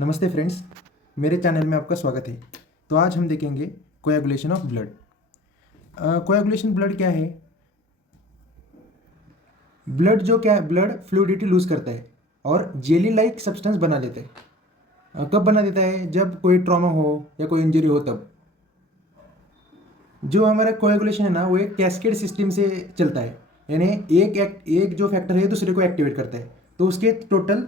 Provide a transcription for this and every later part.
नमस्ते फ्रेंड्स, मेरे चैनल में आपका स्वागत है। तो आज हम देखेंगे coagulation of blood. Coagulation blood क्या है? ब्लड फ्लूइडिटी लूज करता है और जेली लाइक सब्सटेंस बना देता है। कब बना देता है? जब कोई ट्रॉमा हो या कोई इंजरी हो तब। जो हमारा कोएगुलेशन है ना, वो एक कैस्केड सिस्टम से चलता है, यानी एक जो फैक्टर है दूसरे को एक्टिवेट करता है। तो उसके टोटल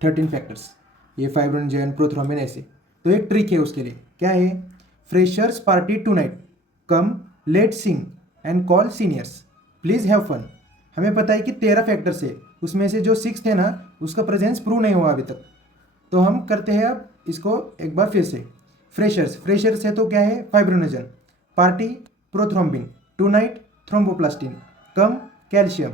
13 फैक्टर्स, ये फाइब्रोनजेन, प्रोथ्रोम्बिन, ऐसे। तो एक ट्रिक है उसके लिए, क्या है? Freshers party tonight, come let sing and call seniors, please have fun. हमें पता है कि 13 फैक्टर्स है, उसमें से जो 6 थे ना, उसका प्रेजेंस प्रूव नहीं हुआ अभी तक। तो हम करते हैं अब इसको एक बार फिर से। फ्रेशर्स है तो क्या है? Fibrinogen, party prothrombin, tonight thromboplastin, come calcium,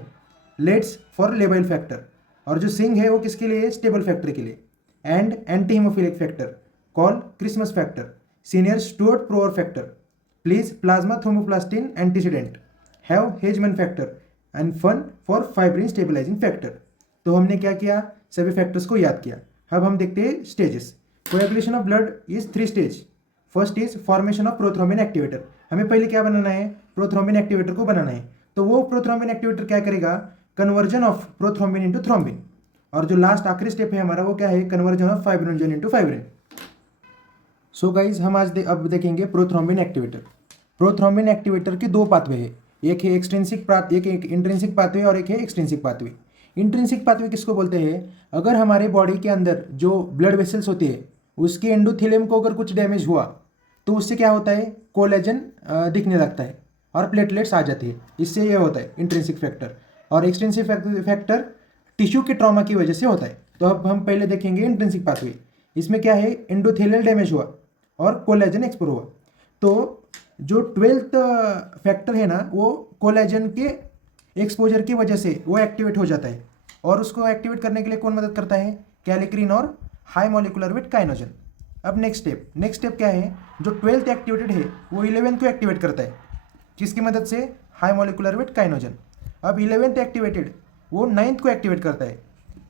let's for labile factor, और जो सिंग है वो किसके लिए? स्टेबल फैक्टर के लिए, and anti haemophilic factor, call Christmas factor, senior Stuart prower factor, please plasma thromboplastin antecedent, have Hageman factor, and fun for fibrin stabilising factor. तो हमने क्या किया? सभी फैक्टर्स को याद किया। अब हम देखते हैं stages. Coagulation of blood is 3 stage. First is formation of prothrombin activator. हमें पहले क्या बनाना है? प्रोथ्रोम्बिन एक्टिवेटर को बनाना है। तो वो प्रोथ्रोम्बिन एक्टिवेटर क्या करेगा? Conversion of prothrombin into thrombin. और जो लास्ट आखिरी स्टेप है हमारा, वो क्या है? Conversion of fibrinogen into fibrin. So guys, हम आज अब देखेंगे प्रोथ्रोम्बिन एक्टिवेटर। प्रोथ्रोम्बिन एक्टिवेटर के 2 पाथवे है, एक है एक इंट्रिंसिक पाथवे और एक है एक्सट्रिंसिक पाथवे। इंट्रिंसिक पाथवे किसको बोलते हैं? अगर हमारे बॉडी के अंदर जो ब्लड वेसल्स होते हैं, उसके एंडोथेलियम को अगर कुछ डैमेज हुआ तो उससे क्या होता है? कोलेजन दिखने लगता है और प्लेटलेट्स आ जाती है। इससे ये होता है इंट्रिंसिक फैक्टर। और एक्सट्रिंसिक फैक्टर टिश्यू के ट्रॉमा की वजह से होता है। तो अब हम पहले देखेंगे इंट्रिंसिक पाथवे। इसमें क्या है? एंडोथेलियल डैमेज हुआ और कोलेजन एक्सपोर हुआ। तो जो 12th फैक्टर है ना, वो कोलेजन के एक्सपोजर की वजह से वो एक्टिवेट हो जाता है। और उसको एक्टिवेट करने के लिए कौन मदद करता है? कैलेक्रिन और हाई मॉलिकुलर वेट काइनोजन। अब नेक्स्ट स्टेप क्या है? जो 12th एक्टिवेटेड है वो 11th को एक्टिवेट करता है। किसकी मदद से? High molecular weight kininogen. अब 11th एक्टिवेटेड वो 9th को एक्टिवेट करता है।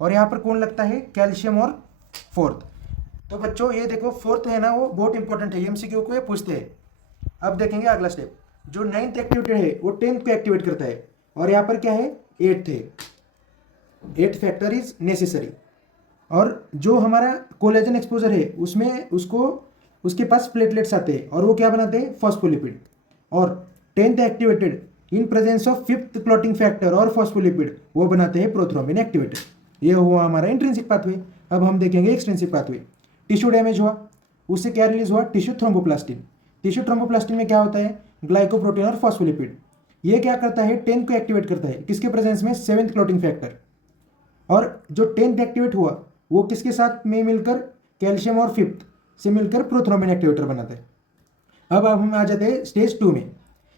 और यहाँ पर कौन लगता है? कैल्शियम और 4th। तो बच्चों ये देखो, 4th है ना, वो बहुत इंपॉर्टेंट है, एमसीक्यू को ये पूछते हैं। अब देखेंगे अगला स्टेप। जो 9th एक्टिवेटेड है वो 10th को एक्टिवेट करता है। और यहाँ पर क्या है? 8th है। 8th factor is necessary. और जो हमारा कोलेजन एक्सपोजर है उसमें उसके पास प्लेटलेट्स आते हैं और वो क्या बनाते हैं? फॉस्फोलिपिड। और 10th activated in presence of 5th clotting factor और फॉस्फोलिपिड, वो बनाते हैं प्रोथ्रोम्बिन एक्टिवेटर। ये हुआ हमारा इंट्रिंसिक पाथवे। अब हम देखेंगे एक्सट्रिंसिक पाथवे। टिश्यू डैमेज हुआ, उससे क्या रिलीज हुआ? Tissue thromboplastin. टिश्यू थ्रोम्बोप्लास्टिन में क्या होता है? ग्लाइकोप्रोटीन और फॉस्फोलिपिड। ये क्या करता है? 10th को एक्टिवेट करता है। किसके प्रेजेंस में? 7th clotting factor. और जो 10th एक्टिवेट हुआ वो किसके साथ में मिलकर? कैल्शियम और 5th से मिलकर प्रोथ्रोम्बिन एक्टिवेटर बनाता है। अब हम आ जाते हैं स्टेज 2 में।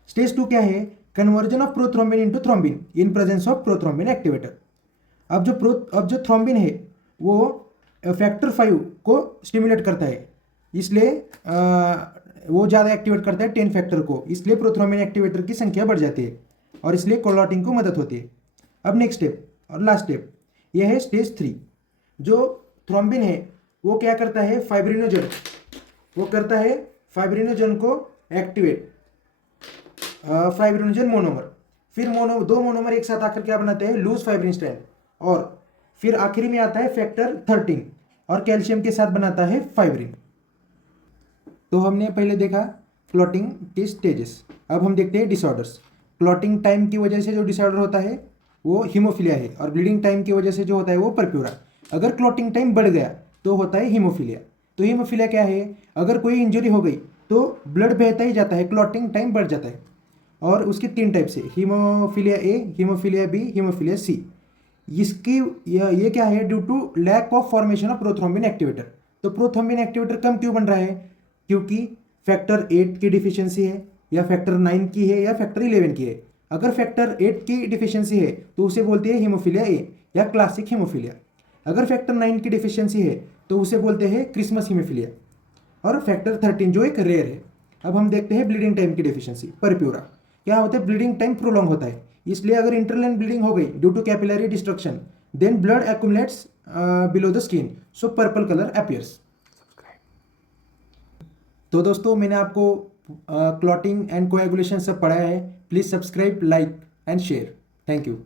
स्टेज 2 क्या है? Conversion of prothrombin into thrombin in presence of prothrombin activator. अब जो थ्रोम्बिन है वो फैक्टर 5 को स्टिमुलेट करता है, इसलिए वो ज़्यादा एक्टिवेट करता है 10 फैक्टर को, इसलिए प्रोथ्रोम्बिन एक्टिवेटर की संख्या बढ़ जाती है और इसलिए क्लॉटिंग को मदद होती है। अब नेक्स्ट स्टेप और लास्ट स्टेप, ये है स्टेज 3। जो थ्रोम्बिन है वो क्या करता है? फाइब्रिनोजन को एक्टिवेट, फाइब्रिनोजन मोनोमर। फिर दो मोनोमर एक साथ आकर क्या बनाते हैं? Loose fibrin strand. और फिर आखिरी में आता है फैक्टर 13 और कैल्शियम के साथ बनाता है फाइब्रिन। तो हमने पहले देखा क्लॉटिंग के स्टेजेस। अब हम देखते हैं डिसऑर्डर्स। क्लॉटिंग टाइम की वजह से जो डिसऑर्डर होता है वो हीमोफिलिया है, और ब्लीडिंग टाइम की वजह से जो होता है वो परप्यूरा। अगर क्लॉटिंग टाइम बढ़ गया तो होता है हीमोफिलिया। तो हीमोफिलिया क्या है? अगर कोई इंजरी हो गई तो ब्लड बहता ही जाता है, क्लॉटिंग टाइम बढ़ जाता है। और उसके 3 टाइप से, haemophilia A, haemophilia B, haemophilia C. ये क्या है? Due to lack of formation of prothrombin activator. तो प्रोथ्रोम्बिन एक्टिवेटर कम क्यों बन रहा है? क्योंकि फैक्टर 8 की डिफिशियंसी है, या फैक्टर 9 की है, या फैक्टर 11 की है। अगर फैक्टर 8 की डिफिशियंसी है तो उसे बोलते हैं हीमोफिलिया ए या क्लासिक हीमोफिलिया। अगर फैक्टर 9 की डिफिशियंसी है तो उसे बोलते हैं क्रिसमस हीमोफिलिया। और फैक्टर 13 जो एक रेयर है। अब हम देखते हैं ब्लीडिंग टाइम की डिफिशियंसी, परप्यूरा। क्या होता है? ब्लीडिंग टाइम प्रोलॉन्ग होता है, इसलिए अगर इंटरलाइन ब्लीडिंग हो गई due to capillary destruction, then blood accumulates below the skin, so purple color appears. तो दोस्तों मैंने आपको क्लॉटिंग एंड कोएगुलेशन सब पढ़ाया है. Please subscribe, like and share. Thank you.